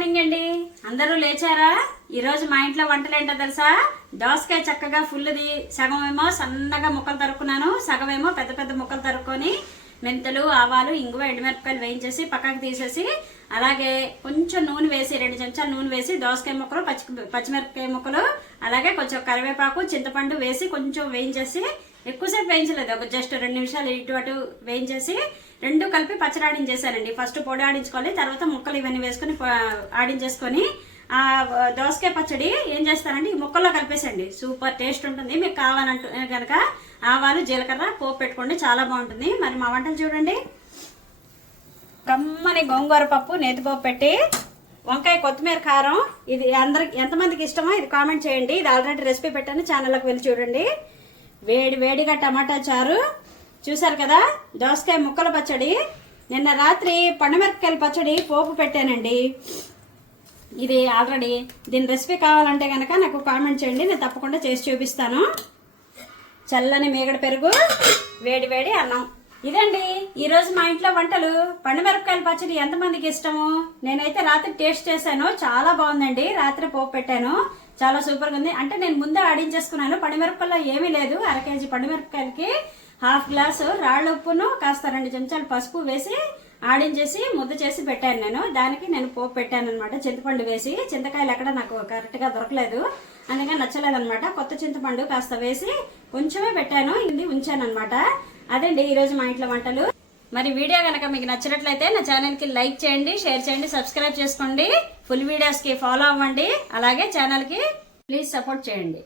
Morning అండి. అందరూ లేచారా? ఈరోజు మా ఇంట్లో వంటలు ఏంటో తెలుసా? దోసకాయ చక్కగా ఫుల్ది సగం ఏమో సన్నగా ముక్కలు తరుక్కున్నాను, సగం ఏమో పెద్ద పెద్ద ముక్కలు తరుక్కొని మెంతులు, ఆవాలు, ఇంగువ, ఎండుమిరపకాయలు వేయించేసి పక్కకు తీసేసి అలాగే కొంచెం నూనె వేసి 2 చెంచాలు నూనె వేసి దోసకాయ ముక్కలు, పచ్చిమిరపకాయ ముక్కలు, అలాగే కొంచెం కరివేపాకు, చింతపండు వేసి కొంచెం వేయించేసి, ఎక్కువసేపు వేయించలేదు, ఒక జస్ట్ 2 నిమిషాలు ఇటు అటు వేయించేసి రెండు కలిపి పచ్చడి ఆడించేసానండి. ఫస్ట్ పొడి ఆడించుకోవాలి, తర్వాత ముక్కలు ఇవన్నీ వేసుకొని ఆడించేసుకొని ఆ దోసకాయ పచ్చడి ఏం చేస్తానంటే ఈ ముక్కల్లో కలిపేసండి. సూపర్ టేస్ట్ ఉంటుంది. మీకు కావాలంటే కనుక ఆవాలు, జీలకర్ర పోపు పెట్టుకోండి, చాలా బాగుంటుంది. మరి మా వంటలు చూడండి. కమ్మని గోంగూర పప్పు, నేతిపోపు పెట్టి వంకాయ, కొత్తిమీర, కారం. ఇది అందరికి ఎంతమందికి ఇష్టమో ఇది కామెంట్ చేయండి. ఇది ఆల్రెడీ రెసిపీ పెట్టాను, ఛానల్లోకి వెళ్ళి చూడండి. వేడి వేడిగా టమాటా చారు చూసారు కదా. దోసకాయ ముక్కల పచ్చడి. నిన్న రాత్రి పండుమిరపకాయల పచ్చడి పోపు పెట్టానండి. ఇది ఆల్రెడీ దీని రెసిపీ కావాలంటే కనుక నాకు కామెంట్ చేయండి, నేను తప్పకుండా చేసి చూపిస్తాను. చల్లని మేగడ పెరుగు, వేడి వేడి అన్నం. ఇదండి ఈరోజు మా ఇంట్లో వంటలు. పండుమిరపకాయల పచ్చడి ఎంతమందికి ఇష్టము? నేనైతే రాత్రి టేస్ట్ చేశాను, చాలా బాగుందండి. రాత్రి పోపు పెట్టాను, చాలా సూపర్గా ఉంది. అంటే నేను ముందే ఆడించేసుకున్నాను. పండుమిరపకాయలో ఏమీ లేదు. 1/2 కేజీ పండుమిరపకాయలకి 1/2 గ్లాసు రాళ్ళ ఉప్పును కాస్త 2 చెంచాలు పసుపు వేసి ఆడించేసి ముద్ద చేసి పెట్టాను. దానికి నేను పోపు పెట్టాను అనమాట. చింతపండు వేసి, చింతకాయలు ఎక్కడ నాకు కరెక్ట్గా దొరకలేదు, అందుకని నచ్చలేదనమాట. కొత్త చింతపండు కాస్త వేసి కొంచెమే పెట్టాను, ఇది ఉంచాను అనమాట. అదండి ఈరోజు మా ఇంట్లో వంటలు. మరి వీడియో కనుక మీకు నచ్చినట్లయితే నా ఛానల్కి లైక్ చేయండి, షేర్ చేయండి, సబ్స్క్రైబ్ చేసుకోండి, ఫుల్ వీడియోస్కి ఫాలో అవ్వండి, అలాగే ఛానల్కి ప్లీజ్ సపోర్ట్ చేయండి.